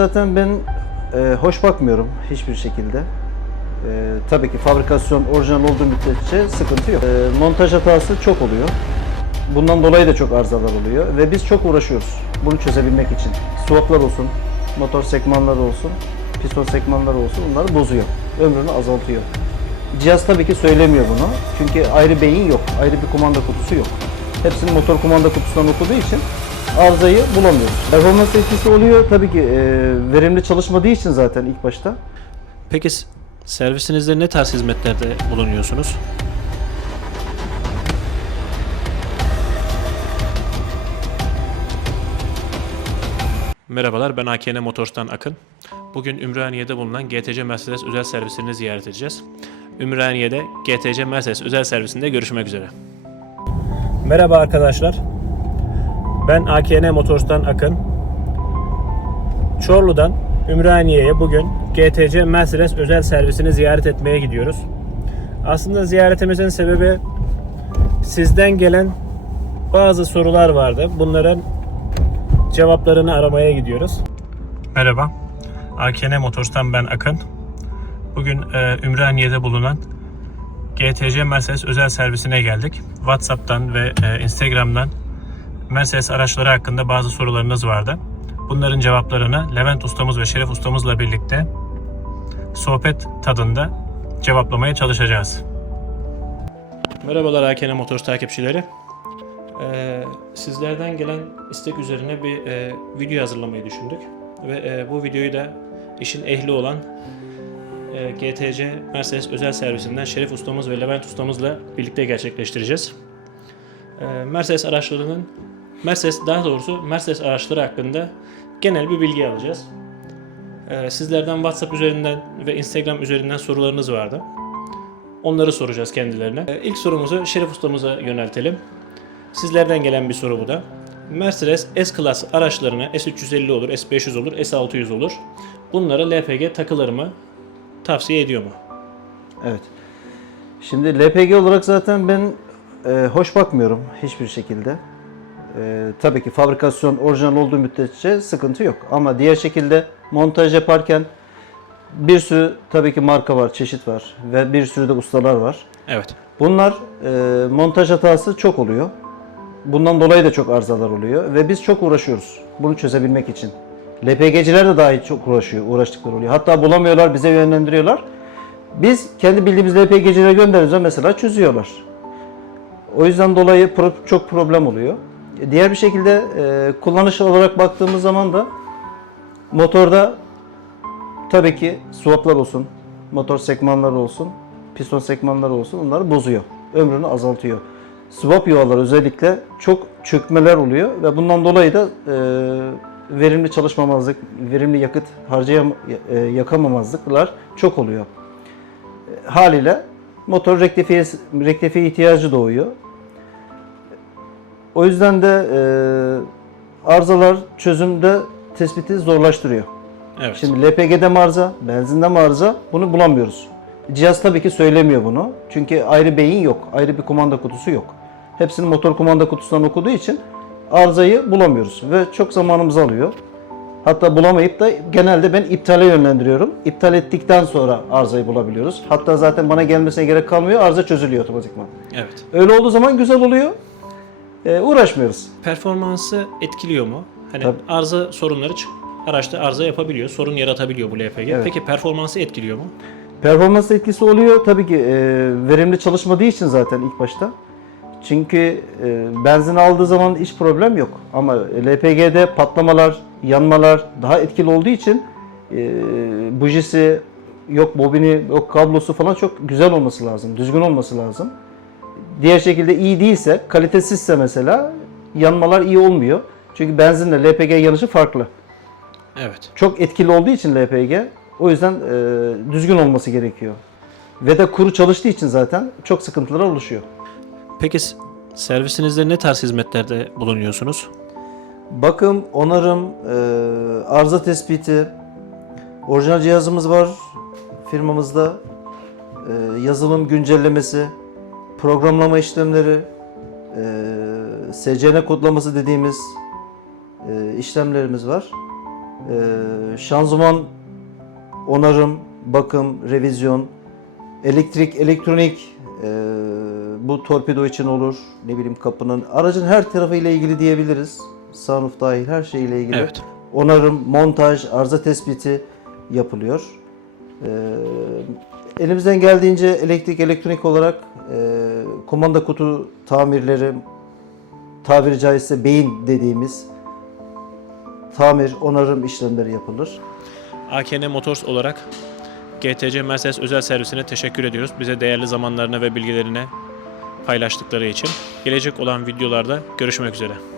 Zaten ben e, hoş bakmıyorum hiçbir şekilde. E, tabii ki fabrikasyon orijinal olduğu müddetçe sıkıntı yok. E, montaj hatası çok oluyor. Bundan dolayı da çok arızalar oluyor ve biz çok uğraşıyoruz bunu çözebilmek için. Swaplar olsun, motor sekmanları olsun, piston sekmanları olsun bunları bozuyor. Ömrünü azaltıyor. Cihaz tabii ki söylemiyor bunu. Çünkü ayrı beyin yok, ayrı bir kumanda kutusu yok. Hepsini motor kumanda kutusundan okuduğu için arızayı bulamıyoruz. Performans etkisi oluyor tabii ki e, verimli çalışmadığı için zaten ilk başta. Peki servisinizde ne tarz hizmetlerde bulunuyorsunuz? Merhabalar ben AKN Motors'tan Akın. Bugün Ümraniye'de bulunan GTC Mercedes özel servisini ziyaret edeceğiz. Ümraniye'de GTC Mercedes özel servisinde görüşmek üzere. Merhaba arkadaşlar. Ben AKN Motors'tan Akın. Çorlu'dan Ümraniye'ye bugün GTC Mercedes özel servisini ziyaret etmeye gidiyoruz. Aslında ziyaretimizin sebebi sizden gelen bazı sorular vardı. Bunların cevaplarını aramaya gidiyoruz. Merhaba. AKN Motors'tan ben Akın. Bugün e, Ümraniye'de bulunan GTC Mercedes özel servisine geldik. WhatsApp'tan ve e, Instagram'dan Mercedes araçları hakkında bazı sorularınız vardı. Bunların cevaplarını Levent ustamız ve Şeref ustamızla birlikte sohbet tadında cevaplamaya çalışacağız. Merhabalar AKN Motors takipçileri. Ee, sizlerden gelen istek üzerine bir e, video hazırlamayı düşündük. Ve e, bu videoyu da işin ehli olan e, GTC Mercedes özel servisinden Şeref ustamız ve Levent ustamızla birlikte gerçekleştireceğiz. E, Mercedes araçlarının Mercedes daha doğrusu Mercedes araçları hakkında genel bir bilgi alacağız. Ee, sizlerden WhatsApp üzerinden ve Instagram üzerinden sorularınız vardı. Onları soracağız kendilerine. Ee, ilk sorumuzu Şerif ustamıza yöneltelim. Sizlerden gelen bir soru bu da. Mercedes S-Class araçlarına S350 olur, S500 olur, S600 olur. Bunlara LPG takılır mı? Tavsiye ediyor mu? Evet. Şimdi LPG olarak zaten ben e, hoş bakmıyorum hiçbir şekilde. E, tabii ki fabrikasyon orijinal olduğu müddetçe sıkıntı yok. Ama diğer şekilde montaj yaparken bir sürü tabii ki marka var, çeşit var ve bir sürü de ustalar var. Evet. Bunlar e, montaj hatası çok oluyor. Bundan dolayı da çok arızalar oluyor ve biz çok uğraşıyoruz bunu çözebilmek için. LPG'ciler de dahi çok uğraşıyor, uğraştıkları oluyor. Hatta bulamıyorlar, bize yönlendiriyorlar. Biz kendi bildiğimiz LPG'cilere gönderiyoruz mesela çözüyorlar. O yüzden dolayı pro- çok problem oluyor. Diğer bir şekilde e, kullanış olarak baktığımız zaman da motorda tabii ki swaplar olsun, motor sekmanları olsun, piston sekmanları olsun onları bozuyor. Ömrünü azaltıyor. Swap yuvalar özellikle çok çökmeler oluyor ve bundan dolayı da e, verimli çalışmamazlık, verimli yakıt harcayam e, yakamamazlıklar çok oluyor. E, haliyle motor rektifiye, rektifiye ihtiyacı doğuyor. O yüzden de e, arızalar çözümde tespiti zorlaştırıyor. Evet. Şimdi LPG'de mi arıza, benzinde mi arıza bunu bulamıyoruz. Cihaz tabii ki söylemiyor bunu. Çünkü ayrı beyin yok, ayrı bir kumanda kutusu yok. Hepsini motor kumanda kutusundan okuduğu için arızayı bulamıyoruz ve çok zamanımızı alıyor. Hatta bulamayıp da genelde ben iptale yönlendiriyorum. İptal ettikten sonra arızayı bulabiliyoruz. Hatta zaten bana gelmesine gerek kalmıyor, arıza çözülüyor otomatikman. evet. Öyle olduğu zaman güzel oluyor. Ee, uğraşmıyoruz. Performansı etkiliyor mu? Hani Tabii. arıza sorunları çık araçta arıza yapabiliyor, sorun yaratabiliyor bu LPG. Evet. Peki performansı etkiliyor mu? Performans etkisi oluyor. Tabii ki e, verimli çalışmadığı için zaten ilk başta. Çünkü e, benzin aldığı zaman hiç problem yok. Ama LPG'de patlamalar, yanmalar daha etkili olduğu için e, bujisi, yok bobini, yok kablosu falan çok güzel olması lazım. Düzgün olması lazım. Diğer şekilde iyi değilse, kalitesizse mesela yanmalar iyi olmuyor. Çünkü benzinle LPG yanışı farklı. Evet. Çok etkili olduğu için LPG o yüzden e, düzgün olması gerekiyor. Ve de kuru çalıştığı için zaten çok sıkıntılar oluşuyor. Peki servisinizde ne tarz hizmetlerde bulunuyorsunuz? Bakım, onarım, e, arıza tespiti, orijinal cihazımız var firmamızda. E, yazılım güncellemesi, programlama işlemleri, e, SCN kodlaması dediğimiz e, işlemlerimiz var. Ee, şanzıman onarım, bakım, revizyon, elektrik, elektronik e, bu torpido için olur. Ne bileyim kapının, aracın her tarafı ile ilgili diyebiliriz. Sunroof dahil her şey ile ilgili. Evet. Onarım, montaj, arıza tespiti yapılıyor. Ee, elimizden geldiğince elektrik, elektronik olarak e, kumanda kutu tamirleri, tabiri caizse beyin dediğimiz tamir, onarım işlemleri yapılır. AKN Motors olarak GTC Mercedes özel servisine teşekkür ediyoruz. Bize değerli zamanlarını ve bilgilerini paylaştıkları için. Gelecek olan videolarda görüşmek üzere.